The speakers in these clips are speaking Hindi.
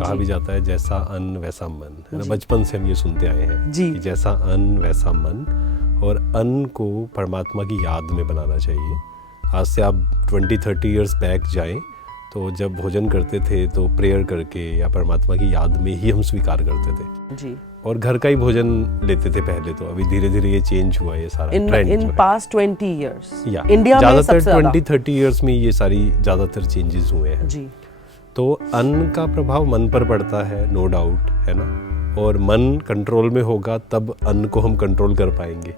कहा भी जाता है जैसा अन्न वैसा मन, है ना। बचपन से हम ये सुनते आए हैं जी। कि जैसा अन्न वैसा मन, और अन्न को परमात्मा की याद में बनाना चाहिए। आज से आप 20-30 इयर्स बैक जाएं तो जब भोजन करते थे तो प्रेयर करके या परमात्मा की याद में ही हम स्वीकार करते थे जी। और घर का ही भोजन लेते थे पहले। तो अभी धीरे धीरे ये चेंज हुआ, ये सारा ट्रेंड इन पास्ट 20 इयर्स या इंडिया में सबसे ज्यादा 20-30 इयर्स में ये सारी ज़्यादातर चेंजेस हुए हैं जी। तो अन्न का प्रभाव मन पर पड़ता है, नो डाउट, है ना। और मन कंट्रोल में होगा तब अन्न को हम कंट्रोल कर पाएंगे,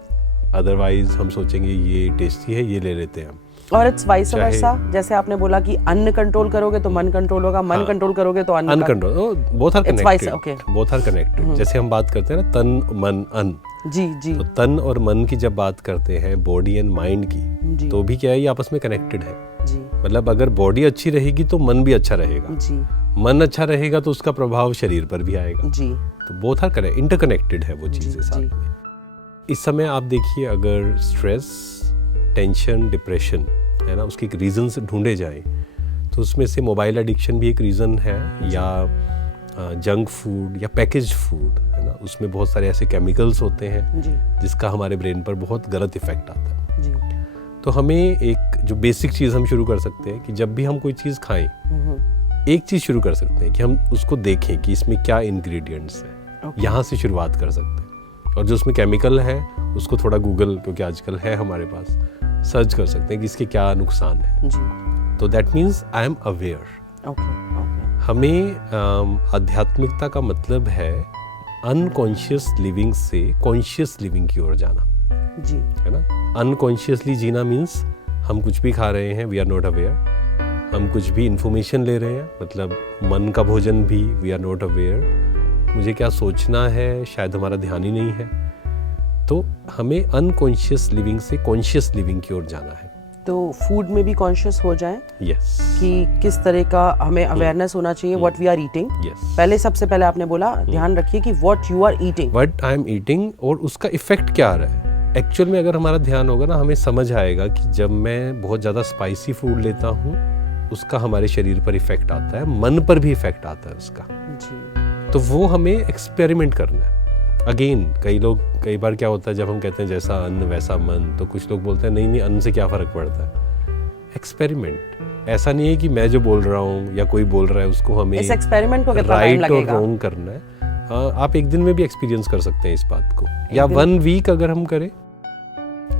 अदरवाइज हम सोचेंगे ये टेस्टी है, ये ले लेते हैं हम। और इट्स वाइस वर्सा, जैसे आपने बोला कि अन्न कंट्रोल करोगे तो मन कंट्रोल होगा, मन कंट्रोल करोगे तो अन्न कंट्रोल, बोथ आर कनेक्टेड। जैसे हम बात करते हैं ना तन मन अन्न, जी जी। तो तन और मन की जब बात करते हैं, बॉडी एंड माइंड की, तो भी क्या है, ये आपस में कनेक्टेड है जी। मतलब अगर बॉडी अच्छी रहेगी तो मन भी अच्छा रहेगा जी। मन अच्छा रहेगा तो उसका प्रभाव शरीर पर भी आएगा जी। तो बोथ आर इंटरकनेक्टेड है वो चीज़ें साथ में। इस समय आप देखिए, अगर स्ट्रेस, टेंशन, डिप्रेशन, है ना, उसके रीजंस ढूंढे जाएं तो उसमें से मोबाइल एडिक्शन भी एक रीज़न है, या जंक फूड या पैकेज्ड फूड, है ना, उसमें बहुत सारे ऐसे केमिकल्स होते हैं जिसका हमारे ब्रेन पर बहुत गलत इफेक्ट आता है जी। तो हमें एक जो बेसिक चीज़ हम शुरू कर सकते हैं कि जब भी हम कोई चीज़ खाएं, एक चीज़ शुरू कर सकते हैं कि हम उसको देखें कि इसमें क्या इंग्रेडिएंट्स हैं, यहाँ से शुरुआत कर सकते हैं। और जो उसमें केमिकल है उसको थोड़ा गूगल, क्योंकि आजकल है हमारे पास, सर्च कर सकते हैं कि इसके क्या नुकसान है जी। तो that means I am aware. हमें आध्यात्मिकता का मतलब है अनकॉन्शियस लिविंग से कॉन्शियस लिविंग की ओर जाना जी, है ना। अनकॉन्शियसली जीना मीन्स हम कुछ भी खा रहे हैं, वी आर नॉट अवेयर। हम कुछ भी इंफॉर्मेशन ले रहे हैं, मतलब मन का भोजन भी, वी आर नॉट अवेयर। मुझे क्या सोचना है, शायद हमारा ध्यान ही नहीं है। तो हमें अनकॉन्शियस लिविंग से कॉन्शियस लिविंग की ओर जाना है। तो फूड में भी कॉन्शियस हो जाएं यस कि किस तरह का हमें अवेयरनेस होना चाहिए, व्हाट वी आर ईटिंग। पहले सबसे पहले आपने बोला ध्यान रखिए कि what you are eating, what I am eating, और उसका इफेक्ट क्या आ रहा है। एक्चुअल में अगर हमारा ध्यान होगा ना, हमें समझ आएगा कि जब मैं बहुत ज़्यादा स्पाइसी फूड लेता हूँ उसका हमारे शरीर पर इफेक्ट आता है, मन पर भी इफेक्ट आता है उसका जी। तो वो हमें एक्सपेरिमेंट करना है। अगेन कई बार क्या होता है, जब हम कहते हैं जैसा अन्न वैसा मन, तो कुछ लोग बोलते हैं नहीं अन्न से क्या फ़र्क पड़ता है। एक्सपेरिमेंट, ऐसा नहीं है कि मैं जो बोल रहा हूँ या कोई बोल रहा है उसको हमें इस एक्सपेरिमेंट को कितना टाइम राइट और लगेगा? रॉन्ग करना है। आप एक दिन में भी एक्सपीरियंस कर सकते हैं इस बात को, या 1 वीक अगर हम करें,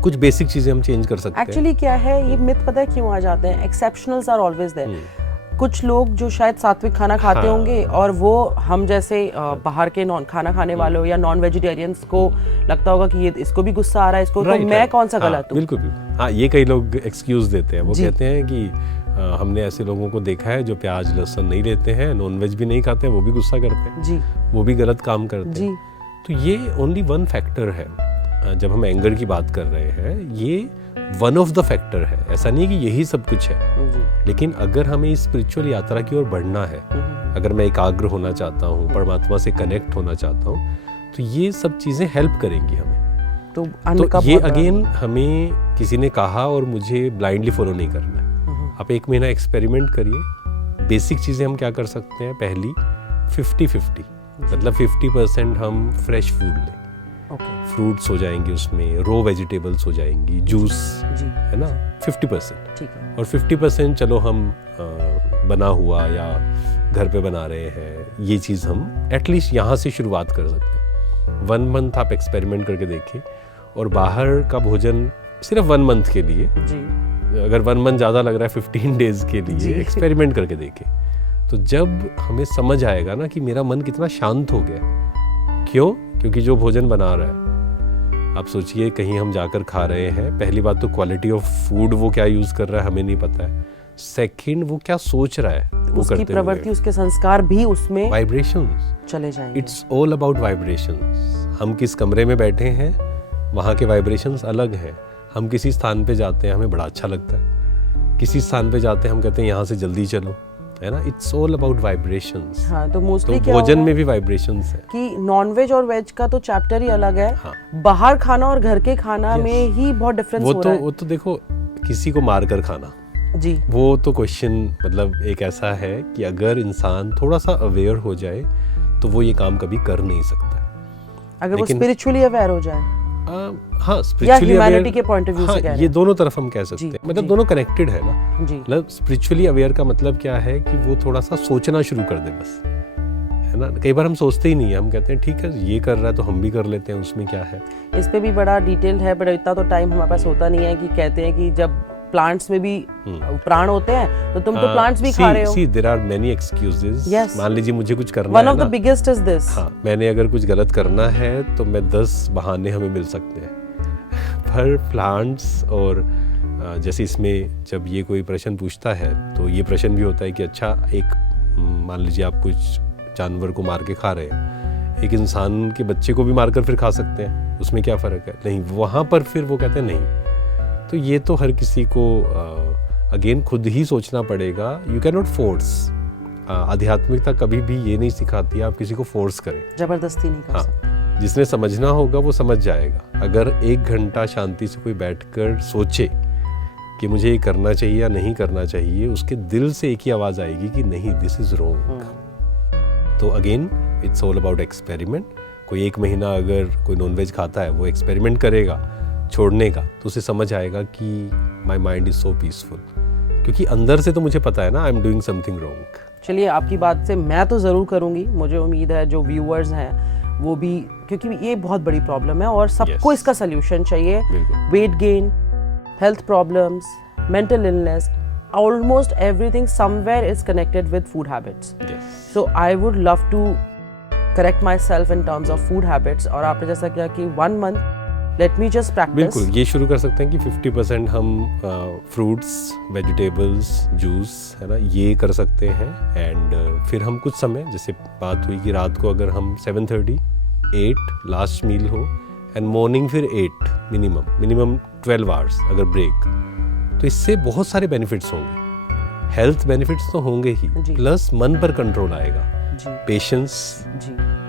कुछ बेसिक चीजें हम चेंज कर सकते हैं। एक्चुअली क्या है, ये मिथ पता है क्यों आ जाते हैं? Exceptionals are always there. कुछ लोग जो शायद सात्विक खाना खाते होंगे और वो हम जैसे बाहर के नॉन खाना खाने वालों या नॉन वेजिटेरियंस को लगता होगा कि ये इसको भी गुस्सा आ रहा है, इसको तो मैं कौन सा गलत हूँ। बिल्कुल। हाँ, ये कई लोग एक्सक्यूज देते हैं। वो कहते हैं कि हमने ऐसे लोगों को देखा है जो प्याज लहसुन नहीं लेते हैं, नॉन वेज भी नहीं खाते हैं, वो भी गुस्सा करते हैं जी, वो भी गलत काम करते हैं। तो ये ओनली वन फैक्टर है। जब हम एंगर की बात कर रहे हैं, ये वन ऑफ द फैक्टर है, ऐसा नहीं कि यही सब कुछ है। लेकिन अगर हमें इस स्पिरिचुअल यात्रा की ओर बढ़ना है, अगर मैं एकाग्र होना चाहता हूँ, परमात्मा से कनेक्ट होना चाहता हूँ, तो ये सब चीज़ें हेल्प करेंगी हमें। तो ये अगेन हमें किसी ने कहा और मुझे ब्लाइंडली फॉलो नहीं करना है। आप 1 महीना एक्सपेरिमेंट करिए। बेसिक चीज़ें हम क्या कर सकते हैं, पहली 50-50, मतलब 50% हम फ्रेश फूड लें। फ्रूट्स हो जाएंगे उसमें, रो वेजिटेबल्स हो जाएंगी, जूस, है ना, 50%। ठीक है। और 50% चलो हम बना हुआ या घर पे बना रहे हैं, ये चीज़ हम एटलीस्ट यहाँ से शुरुआत कर सकते हैं। 1 मंथ आप एक्सपेरिमेंट करके देखें, और बाहर का भोजन सिर्फ 1 मंथ के लिए जी। अगर 1 मंथ ज़्यादा लग रहा है, 15 डेज के लिए एक्सपेरिमेंट करके देखें। तो जब हमें समझ आएगा ना कि मेरा मन कितना शांत हो गया, क्यों? क्योंकि जो भोजन बना रहा है, आप सोचिए कहीं हम जाकर खा रहे हैं, पहली बात तो क्वालिटी ऑफ फूड वो क्या यूज़ कर रहा है हमें नहीं पता है। सेकंड, वो क्या सोच रहा है, वो उसकी प्रवृत्ति, उसके संस्कार भी उसमें वाइब्रेशंस चले जाएंगे। It's all about vibrations. हम किस कमरे में बैठे हैं, वहाँ के वाइब्रेशंस अलग हैं। हम किसी स्थान पे जाते हैं, हमें बड़ा अच्छा लगता है। किसी स्थान पे जाते हैं, हम कहते हैं यहाँ से जल्दी चलो, है ना। It's all about vibrations. हाँ, तो मोस्टली तो भोजन में भी वाइब्रेशंस है कि नॉनवेज और वेज का तो चैप्टर ही अलग है। हाँ। बाहर खाना और घर के खाना में ही बहुत डिफरेंस हो रहा है। वो तो देखो, किसी को मार कर खाना, जी, वो तो क्वेश्चन मतलब एक ऐसा है कि अगर इंसान थोड़ा सा अवेयर हो जाए तो वो ये काम कभी कर नहीं सकता। अगर वो स्पिरिचुअली अवेयर हो जाए, हाँ, स्पिरिचुअली ह्यूमैनिटी के पॉइंट ऑफ व्यू से कह रहे हैं, ये दोनों तरफ हम कह सकते हैं, मतलब दोनों कनेक्टेड है ना। मतलब स्पिरिचुअली अवेयर का मतलब क्या है कि वो थोड़ा सा सोचना शुरू कर दे बस, है ना। कई बार हम सोचते ही नहीं है, हम कहते हैं ठीक है ये कर रहा है तो हम भी कर लेते हैं, उसमें क्या है। इस पे भी बड़ा डिटेल है, बट इतना तो टाइम हमारे पास होता नहीं है कि कहते हैं कि जब प्लांट्स में भी प्राण होते हैं तो तुम तो प्लांट्स भी खा रहे हो। See, there are many excuses. मान लीजिए मुझे कुछ करना है ना। One of the biggest is this. हाँ, मैंने अगर कुछ गलत करना है तो मैं 10 बहाने हमें मिल सकते हैं। पर प्लांट्स और जैसे इसमें जब ये कोई प्रश्न पूछता है तो ये प्रश्न भी होता है कि अच्छा एक मान लीजिए आप कुछ जानवर को मार के खा रहे हैं, एक इंसान के बच्चे को भी मारकर फिर खा सकते हैं, उसमें क्या फ़र्क है। नहीं, वहाँ पर फिर वो कहते हैं नहीं। तो ये तो हर किसी को अगेन खुद ही सोचना पड़ेगा। You can not force. आध्यात्मिकता कभी भी ये नहीं सिखाती आप किसी को फोर्स करें, जबरदस्ती नहीं कर सकते। जिसने समझना होगा वो समझ जाएगा। अगर 1 घंटा शांति से कोई बैठकर सोचे कि मुझे ये करना चाहिए या नहीं करना चाहिए, उसके दिल से एक ही आवाज़ आएगी कि नहीं, दिस इज़ रॉन्ग। तो again it's all about experiment. कोई 1 महीना अगर कोई नॉनवेज खाता है, वो एक्सपेरिमेंट करेगा छोड़ने का, तो उसे समझ आएगा कि my mind is so peaceful, क्योंकि अंदर से तो मुझे पता है ना I am doing something wrong. चलिए, आपकी बात से मैं तो ज़रूर करूँगी, मुझे उम्मीद है जो व्यूअर्स हैं वो भी, क्योंकि ये बहुत बड़ी प्रॉब्लम है और सबको इसका सल्यूशन चाहिए। Weight gain, health problems, mental illness, almost everything somewhere is connected with food habits. So I would love to correct my self in terms of food habits. और आपने जैसा किया कि 1 month let me just practice. बिल्कुल, ये शुरू कर सकते हैं कि 50% हम फ्रूट्स, वेजिटेबल्स, जूस, है ना, ये कर सकते हैं। एंड फिर हम कुछ समय, जैसे बात हुई कि रात को अगर हम 7:30, 8 लास्ट मील हो, एंड मॉर्निंग फिर 8 मिनिमम 12 आवर्स अगर ब्रेक, तो इससे बहुत सारे बेनिफिट्स होंगे। हेल्थ बेनिफिट्स तो होंगे ही, प्लस मन पर कंट्रोल आएगा, पेशेंस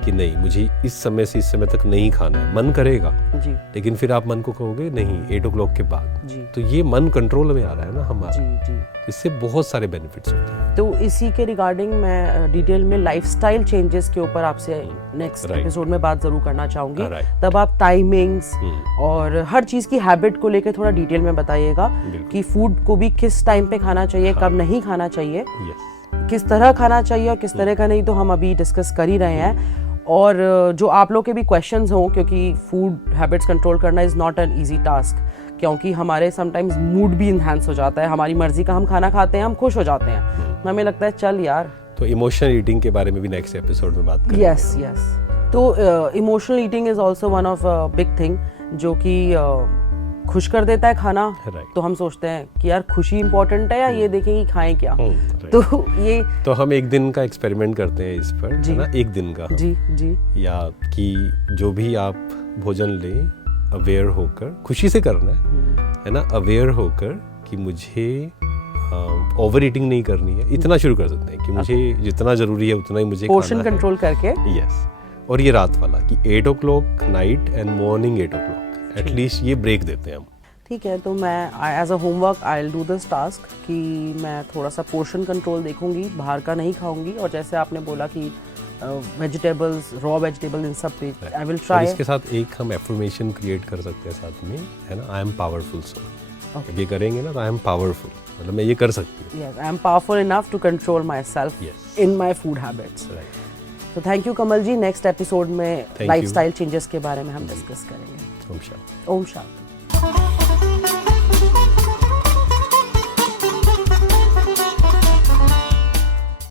कि नहीं मुझे इस समय से इस समय तक नहीं खाना है। मन करेगा जी, लेकिन फिर आप मन को कहोगे नहीं 8 o'clock के बाद, तो ये मन कंट्रोल में आ रहा है ना हमारा। इससे बहुत सारे बेनिफिट्स होते हैं। तो इसी के रिगार्डिंग मैं डिटेल में लाइफस्टाइल चेंजेस के ऊपर आपसे नेक्स्ट एपिसोड में बात जरूर करना चाहूंगी। तब आप टाइमिंग्स और हर चीज़ की हैबिट को लेकर थोड़ा डिटेल में बताइएगा कि फूड को भी किस टाइम पे खाना चाहिए, कब नहीं खाना चाहिए, किस तरह खाना चाहिए और किस तरह का नहीं, तो हम अभी डिस्कस कर ही रहे हैं। और जो आप लोग के भी क्वेश्चंस हों, क्योंकि फूड हैबिट्स कंट्रोल करना is not an easy task, क्योंकि हमारे समटाइम्स मूड भी इन्हांस हो जाता है, हमारी मर्जी का हम खाना खाते हैं, हम खुश हो जाते हैं, हमें लगता है चल यार। तो इमोशनल ईटिंग के बारे में भी नेक्स्ट एपिसोड में बात करेंगे। यस। तो emotional eating is also one of big thing जो कि खुश कर देता है खाना। तो हम सोचते हैं कि यार खुशी इंपॉर्टेंट है या ये देखें कि खाएं क्या। तो हम 1 दिन का एक्सपेरिमेंट करते हैं इस पर, है ना, 1 दिन का जी या कि जो भी आप भोजन लें अवेयर होकर, खुशी से करना है ना, अवेयर होकर कि मुझे ओवर ईटिंग नहीं करनी है, इतना शुरू कर सकते हैं कि मुझे जितना जरूरी है उतना ही मुझे पोर्शन कंट्रोल करके। यस। और ये रात वाला कि 8 o'clock night and morning 8 o'clock, at least ये ब्रेक देते हैं हम। ठीक है, तो मैं as a homework I will do this task कि मैं थोड़ा सा पोर्शन कंट्रोल देखूंगी, बाहर का नहीं खाऊंगी, और जैसे आपने बोला कि वेजिटेबल्स, रॉ वेजिटेबल, इन सब पे आई विल ट्राई। इसके साथ एक हम एफर्मेशन क्रिएट कर सकते हैं साथ में, है ना, आई एम पावरफुल सोल। ये करेंगे ना तो आई एम पावरफुल, मतलब मैं ये कर सकती हूँ। Yes, I am powerful enough to control my self in my food habits. तो thank you Kamal ji, next episode में लाइफस्टाइल चेंजेस के बारे में हम डिस्कस करेंगे। ओम शांति। ओम शांति।